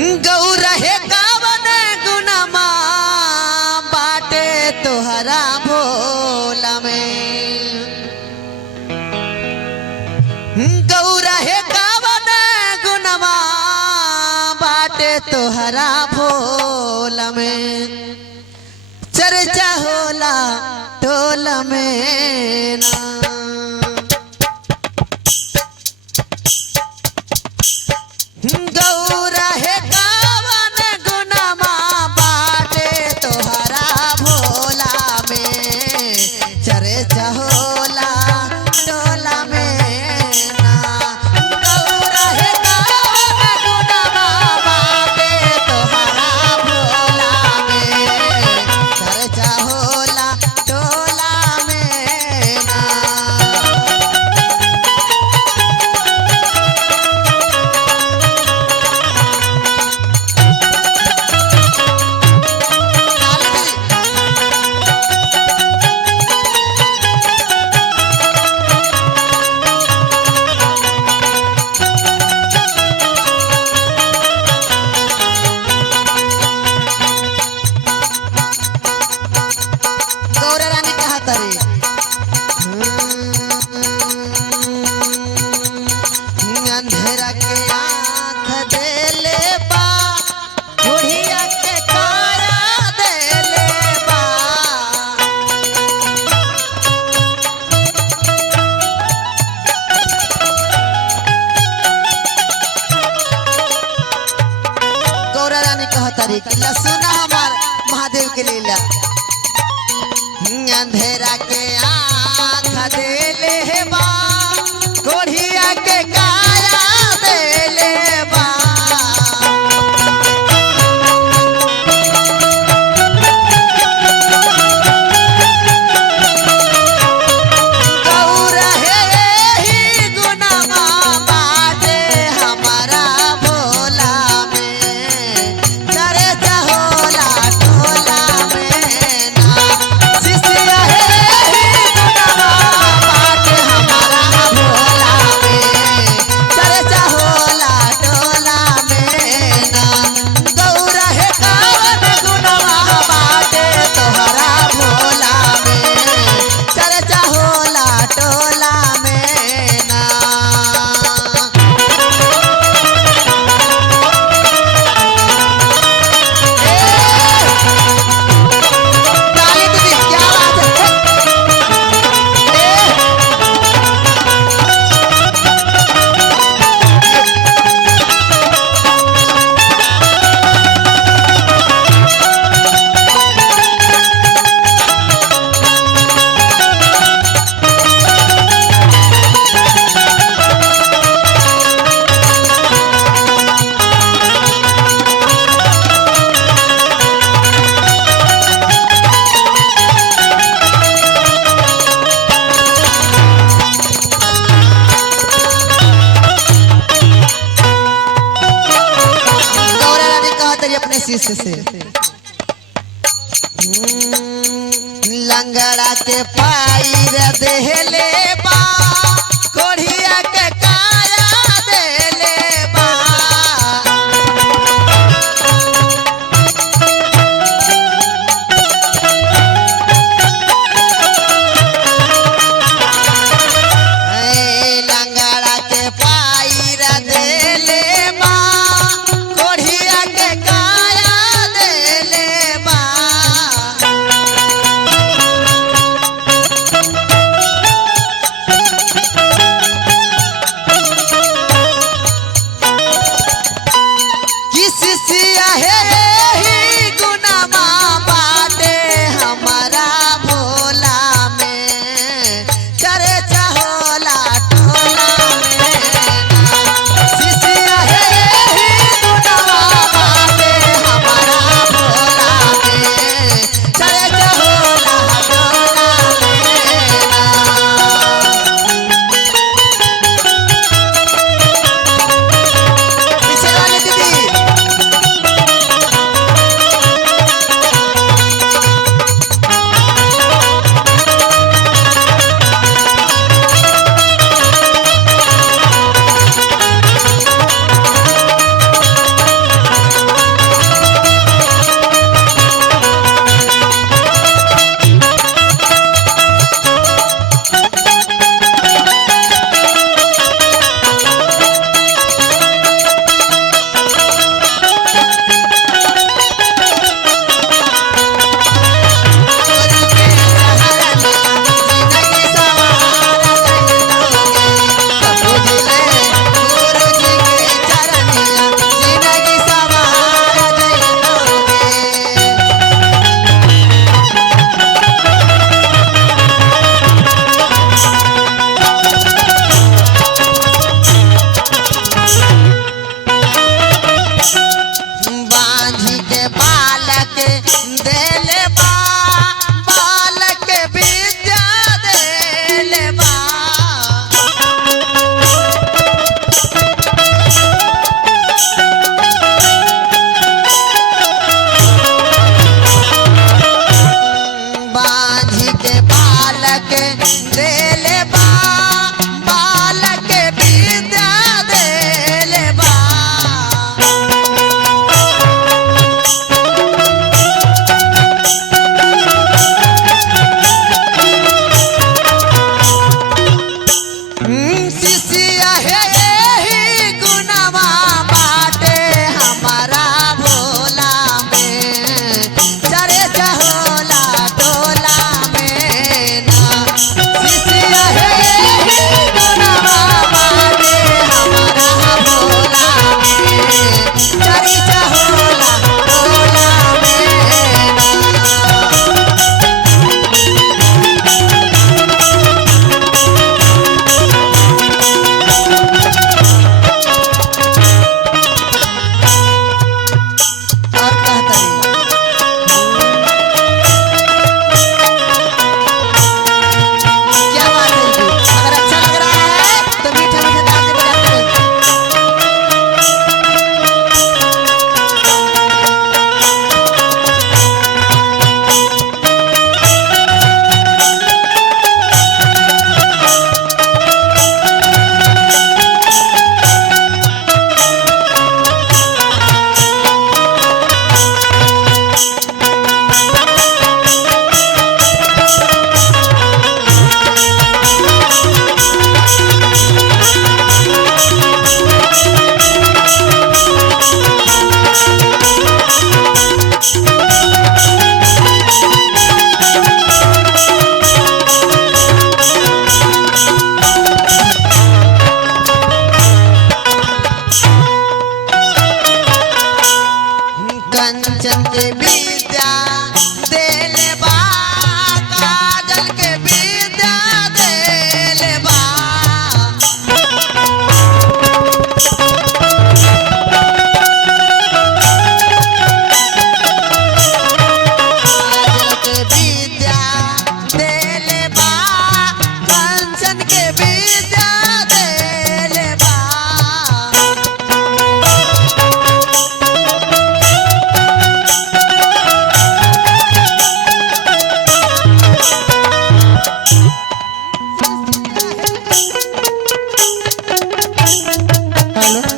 गौरहे कावन गुनमा बाटे तोहरा भोला में। गौरहे कावन गुनमा बाटे तोहरा भोला में। चर्चा होला टोला में ना। गौरहे कावन गुनमा बाटे तोहरा भोला में। चर्चा होला टोला में ना। गौरहे कावन गुनमा बाटे तोहरा भोला में। चर्चा होला टोला में ना। गौरा रानी कहा तरे अंधेरा के आँख देले बा बुढ़िया के काया देले बा। गौरा रानी कहा तरे कि सुना हमार महादेव के लीला। अंधेरा के आँख देले बा कोढ़िया के काया देले बा। गौरहे ही गुनमा बाटे हमारा भोला में। चर्चा होला टोला में ना। शिष्या हे ही गुनमा बाटे हमारा भोला में। चर्चा होला टोला में ना। गौरहे कावन गुनमा बाटे तोहरा भोला में। चर्चा होला टोला में ना। ताली दीदी क्या बात है। गौरा रानी कहा तरी अपने शिष्य से लंगड़ा के पायर देले बा कोढ़िया के काया देले बा। लंगड़ा के पायर देले बा कोढ़िया के काया देले बा। हेलो